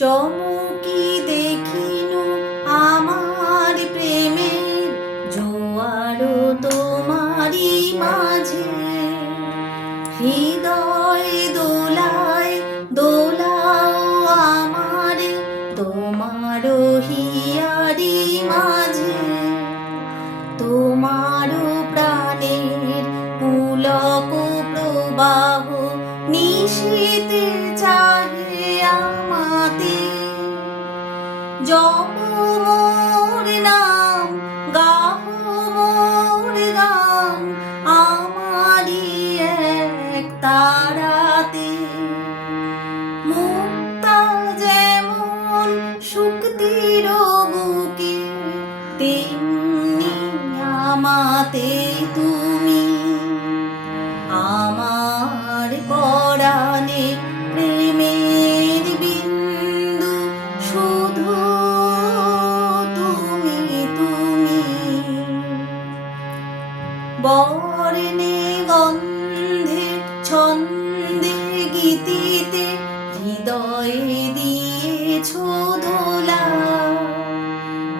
চমকি দেখিনু আমার প্রেমের জোয়ার তোমারি মাঝে। হৃদয় দোলায় দোলাও আমারে তোমার হিয়ারি মাঝে। তোমার প্রাণের পুলক প্রবাহ নিশীথে চাহে আমাতে। জপ মোর নাম গাহো মোর গান আমারি এক তারাতে। মুক্তা যেমন শুক্তির বুকে তেমনি আমাতে তুমি। আমার পরাণে প্রেমের বিন্দু শুধু তুমি তুমি। বর্ণে গন্ধে ছন্দে গীতিতে হৃদয়ে দিয়েছ দোলা।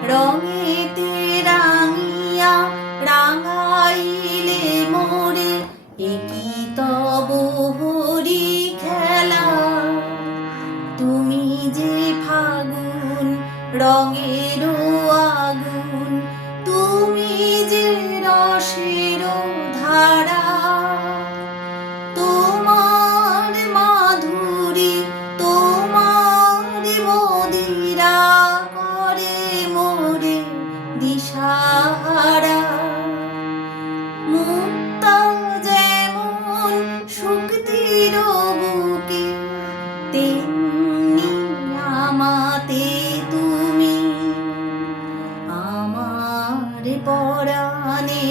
রঙেতে রাঙিয়া রাঙাইলে মোরে একি তব হরি খেলা। তুমি যে ফাগুন রঙের আগুন, তুমি যে রসের ধারা। তোমার মাধুরী তোমার মদিরা করে মোরে দিশাহারা। মুক্তা যেমন শুক্তির বুকে তেমনি আমাতে তুমি। আমার পরাণে